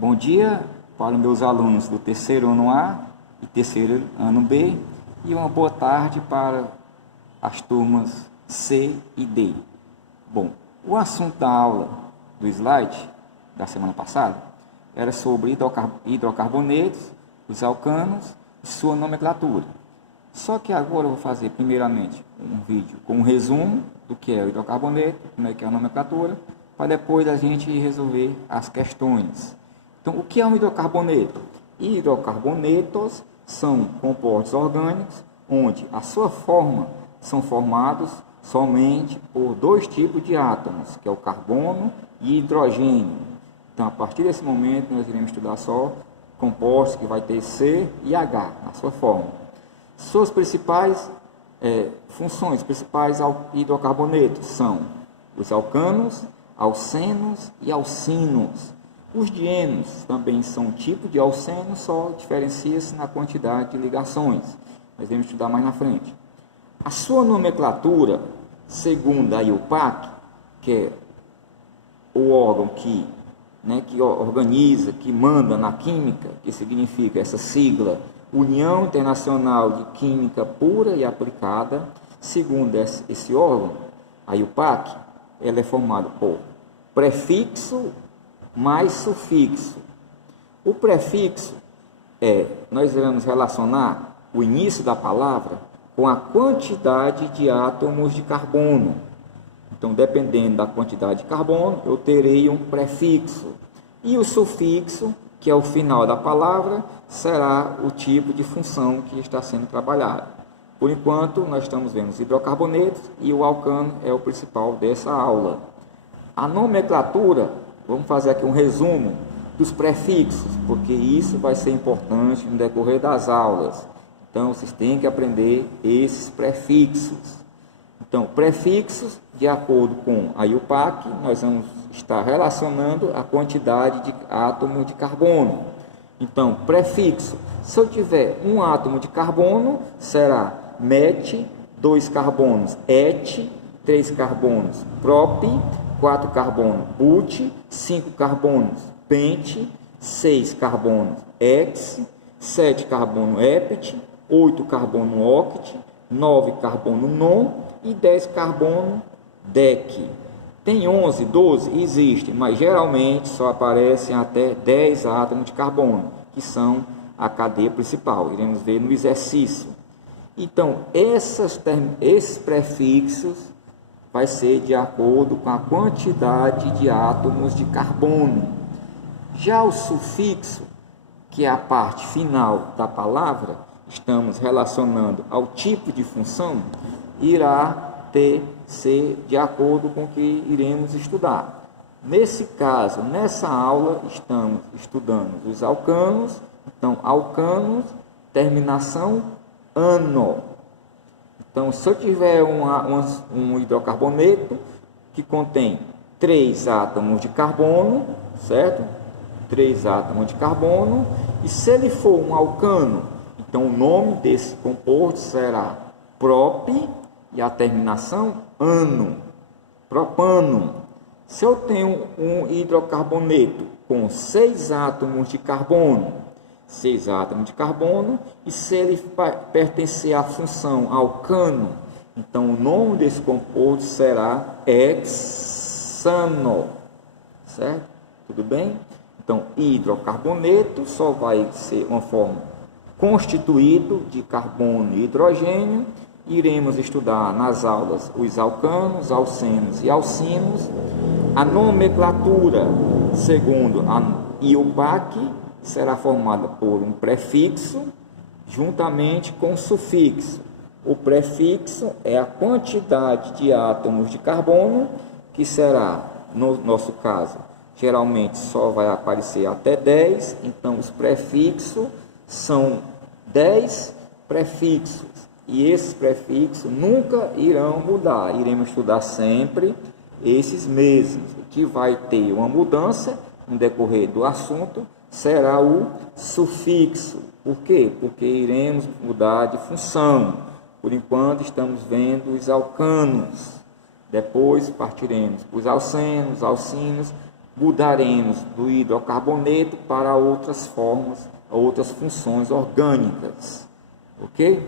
Bom dia para os meus alunos do terceiro ano A e terceiro ano B e uma boa tarde para as turmas C e D. Bom, o assunto da aula do slide da semana passada era sobre hidrocarbonetos, os alcanos e sua nomenclatura. Só que agora eu vou fazer primeiramente um vídeo com um resumo do que é o hidrocarboneto, como é que é a nomenclatura, para depois a gente resolver as questões. Então, o que é um hidrocarboneto? Hidrocarbonetos são compostos orgânicos onde a sua forma são formados somente por dois tipos de átomos, que é o carbono e hidrogênio. Então, a partir desse momento, nós iremos estudar só compostos que vai ter C e H na sua forma. Suas principais funções, principais hidrocarbonetos são os alcanos, alcenos e alcinos. Os dienos também são um tipo de alceno, só diferencia-se na quantidade de ligações. Nós vamos estudar mais na frente. A sua nomenclatura, segundo a IUPAC, que é o órgão que organiza, que manda na química, que significa essa sigla, União Internacional de Química Pura e Aplicada, segundo esse órgão, a IUPAC, ela é formada por prefixo mais sufixo. O prefixo nós iremos relacionar o início da palavra com a quantidade de átomos de carbono. Então, dependendo da quantidade de carbono, eu terei um prefixo. E o sufixo, que é o final da palavra, será o tipo de função que está sendo trabalhada. Por enquanto, nós estamos vendo os hidrocarbonetos e o alcano é o principal dessa aula. A nomenclatura, vamos fazer aqui um resumo dos prefixos, porque isso vai ser importante no decorrer das aulas. Então, vocês têm que aprender esses prefixos. Então, prefixos, de acordo com a IUPAC, nós vamos estar relacionando a quantidade de átomos de carbono. Então, prefixo, se eu tiver um átomo de carbono, será met, 2 carbonos et, 3 carbonos prop, 4 carbonos but, 5 carbonos pent, 6 carbonos hex, 7 carbono hept, 8 carbono oct, 9 carbono non e 10 carbono dec. Tem 11, 12? Existe, mas geralmente só aparecem até 10 átomos de carbono, que são a cadeia principal. Iremos ver no exercício. Então, esses prefixos vai ser de acordo com a quantidade de átomos de carbono. Já o sufixo, que é a parte final da palavra, estamos relacionando ao tipo de função, irá ser de acordo com o que iremos estudar. Nesse caso, nessa aula, estamos estudando os alcanos. Então, alcanos, terminação ano. Então, se eu tiver um hidrocarboneto que contém 3 átomos de carbono, certo? 3 átomos de carbono. E se ele for um alcano, então o nome desse composto será prop e a terminação ano, propano. Se eu tenho um hidrocarboneto com 6 átomos de carbono, 6 átomos de carbono, e se ele pertencer à função alcano, então o nome desse composto será hexano, certo? Tudo bem? Então, hidrocarboneto só vai ser uma forma constituído de carbono e hidrogênio. Iremos estudar nas aulas os alcanos, alcenos e alcinos. A nomenclatura, segundo a IUPAC, será formada por um prefixo juntamente com sufixo. O prefixo é a quantidade de átomos de carbono, que será, no nosso caso, geralmente só vai aparecer até 10, então os prefixos são 10 prefixos, e esses prefixos nunca irão mudar, iremos estudar sempre esses mesmos. O que vai ter uma mudança no decorrer do assunto será o sufixo. Por quê? Porque iremos mudar de função. Por enquanto estamos vendo os alcanos. Depois partiremos para os alcenos, alcinos. mudaremos do hidrocarboneto para outras formas, outras funções orgânicas, ok?